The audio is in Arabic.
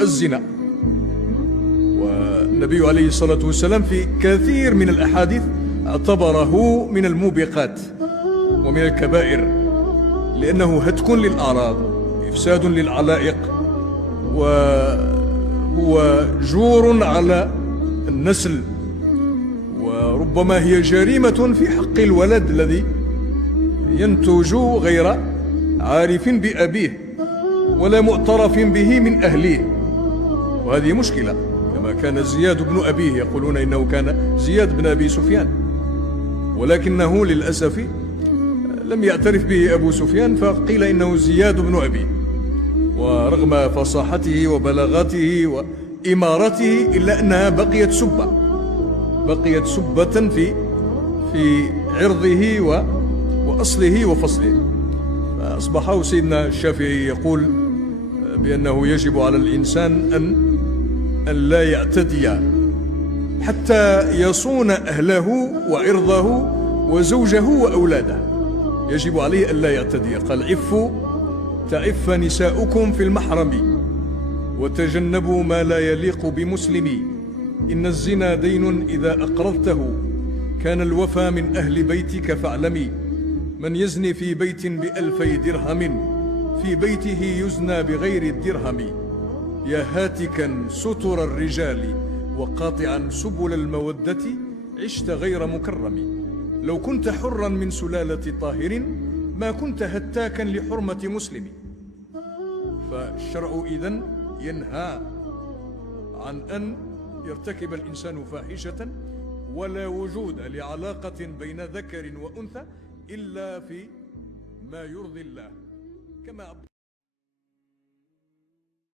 الزنا. والنبي عليه الصلاة والسلام في كثير من الأحاديث اعتبره من الموبقات ومن الكبائر، لأنه هتك للأعراض، إفساد للعلائق، وهو جور على النسل، وربما هي جريمة في حق الولد الذي ينتج غير عارف بأبيه ولا معترف به من أهليه، وهذه مشكلة. كما كان زياد بن أبيه، يقولون إنه كان زياد بن أبي سفيان، ولكنه للأسف لم يعترف به أبو سفيان، فقيل إنه زياد بن أبيه. ورغم فصاحته وبلاغته وإمارته إلا أنها بقيت سبة في عرضه وأصله وفصله. فأصبح سيدنا الشافعي يقول بأنه يجب على الإنسان أن لا يعتدي حتى يصون أهله وعرضه وزوجه وأولاده، يجب عليه أن لا يعتدي. قال: عفوا تعف نساؤكم في المحرم وتجنبوا ما لا يليق بمسلم، إن الزنا دين إذا أقرضته كان الوفى من أهل بيتك فاعلمي، من يزني في بيت ب2000 درهم في بيته يزنى بغير الدرهم، يا هاتكا ستر الرجال وقاطعا سبل المودة عشت غير مكرم، لو كنت حرا من سلالة طاهر ما كنت هتاكا لحرمة مسلم. فالشرع إذن ينهى عن أن يرتكب الإنسان فاحشة، ولا وجود لعلاقة بين ذكر وأنثى إلا في ما يرضي الله. كما